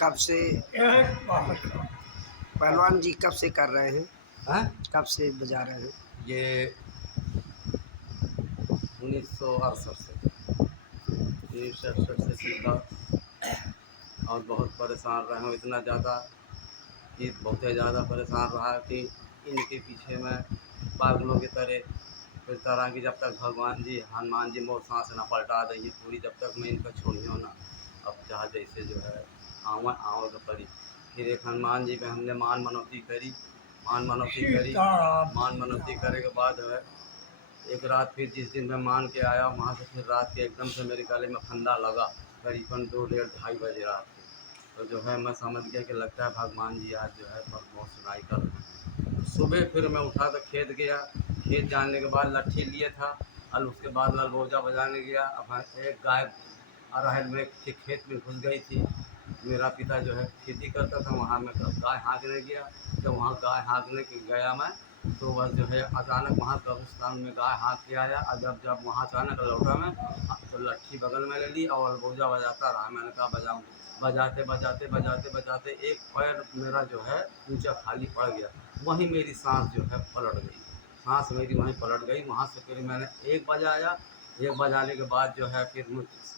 कब से पहलवान जी कब से कर रहे हैं? कब से बजा रहे हैं? ये 1968 से सीखा और बहुत परेशान रहा हूँ, इतना ज़्यादा कि बहुत ही ज़्यादा परेशान रहा कि इनके पीछे मैं पागलों की तरह फिरता रहा कि जब तक भगवान जी हनुमान जी मोर सांस ना पलटा देंगे पूरी, जब तक मैं इनका छोड़ियो ना। अब चाह जैसे जो है आवा तो पड़ी। फिर एक हनुमान जी पे हमने मान मनौती करी, मान मनौती करे के बाद जो है एक रात फिर जिस दिन मैं मान के आया वहाँ से फिर रात के एकदम से मेरे गले में फंदा लगा, करीबन 2 डेढ़ 2:30 बजे रात को। तो जो है मैं समझ गया कि लगता है भगवान जी आज जो है बहुत सुनाई कर रहे हैं। तो सुबह फिर मैं उठा तो खेत गया, खेत जाने के बाद लट्ठी लिए था और उसके बाद ललबोजा बजाने गया। अब एक गाय अरहर में के खेत में घुस गई थी। मेरा पिता जो है खेती करता था, वहाँ मैं गाय हाँकने गया। जब वहाँ गाय हाँकने के गया मैं तो बस जो है अचानक वहाँ कब्रिस्तान में गाय हाँक के आया और जब वहाँ अचानक लौटा मैं तो लट्ठी बगल में ले ली और बोझा बजाता रहा। मैंने कहा बजाऊँ, बजाते बजाते बजाते बजाते एक पैर मेरा जो है ऊंचा खाली पड़ गया। वहीं मेरी सांस जो है पलट गई, सांस मेरी वहीं पलट गई। वहाँ से फिर मैंने एक बजाया, एक बजाने के बाद जो है फिर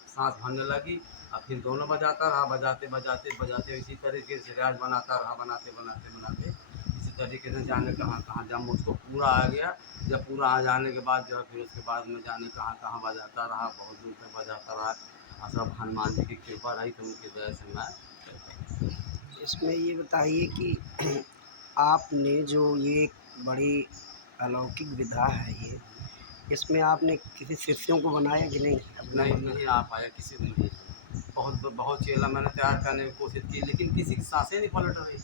सांस भरने लगी और फिर दोनों बजाता रहा, बजाते बजाते बजाते इसी तरीके से रियाज बनाता रहा, बनाते बनाते बनाते इसी तरीके से जाने कहाँ कहाँ जब मुझको पूरा आ गया। जब पूरा आ जाने के बाद जो है फिर उसके बाद में जाने कहाँ कहाँ बजाता रहा, बहुत दूर तक बजाता रहा और सब हनुमान जी की कृपा रही तो उनकी वजह से मैं। इसमें ये बताइए कि आपने जो ये एक बड़ी अलौकिक विधा है ये, इसमें आपने किसी शिष्यों को बनाया कि नहीं? अपना नहीं आ पाया, किसी को नहीं। बहुत बहुत चेला मैंने तैयार करने की कोशिश की लेकिन किसी की सांसें नहीं पलट रही,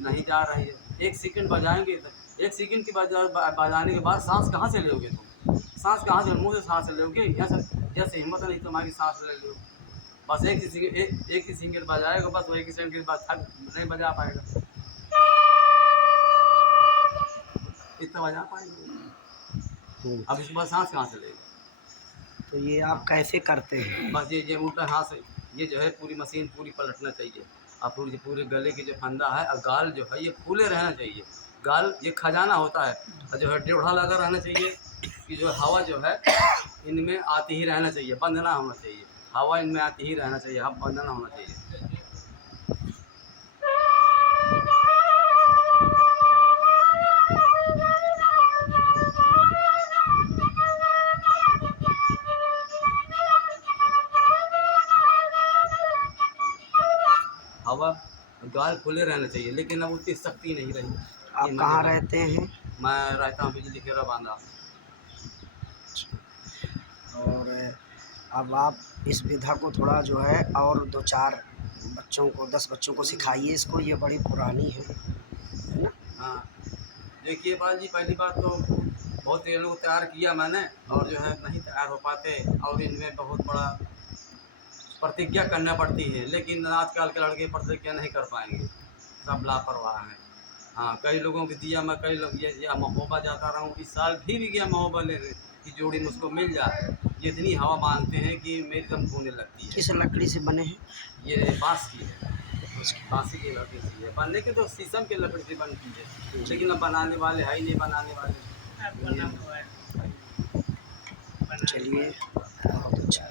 नहीं जा रही है। 1 सेकंड बजाएंगे तो 1 सेकंड की बजाने के बाद सांस कहाँ से लोगे तुम? सांस कहाँ से मुँह से सांस लोगे? ऐसे हिम्मत नहीं तुम्हारी सांस ले लो। बस एक ही सिंगल बजाएगा, बस वो 1 सेकंड के बाद थक नहीं बजा पाएगा, इतना बजा पाएगा। अब इसके बाद सांस कहाँ से लेगा? तो ये आप कैसे करते हैं? बस ये उल्टा हाथ से ये जो है पूरी मशीन पूरी पलटना चाहिए और पूरे गले के जो फंदा है और गाल जो है ये फूले रहना चाहिए। गाल ये खजाना होता है और जो है टेढ़ा लगा रहना चाहिए कि जो हवा जो है इनमें आती ही रहना चाहिए, बंद ना होना चाहिए। हवा इनमें आती ही रहना चाहिए, अब बंद ना होना चाहिए। हवा गाल खुले रहना चाहिए लेकिन अब उतनी शक्ति नहीं रही। आप कहाँ रहते हैं? मैं रहता हूँ बिजली खेरा बांधा। और अब आप इस विधा को थोड़ा जो है और 2-4 बच्चों को 10 बच्चों को सिखाइए इसको, ये बड़ी पुरानी है ना? हाँ देखिए बात जी, पहली बात तो बहुत ये लोग तैयार किया मैंने और जो है नहीं तैयार हो पाते और इनमें बहुत बड़ा प्रतिज्ञा करना पड़ती है, लेकिन आजकल के लड़के प्रतिज्ञा नहीं कर पाएंगे, सब लापरवाह हैं। हाँ कई लोगों को दिया मैं, कई लोग ये महोबा जाता रहा हूँ, इस साल भी गया महोबा लेने की जोड़ी मुझको मिल जाए। ये इतनी हवा मांगते हैं कि मेरी दम घूमने लगती है। किस लकड़ी से बने हैं? ये बाँस की है, बाँसी की लकड़ी से है बनने के, तो शीशम की लकड़ी से बनती है लेकिन अब बनाने वाले है ही नहीं, बनाने वाले। चलिए बहुत अच्छा।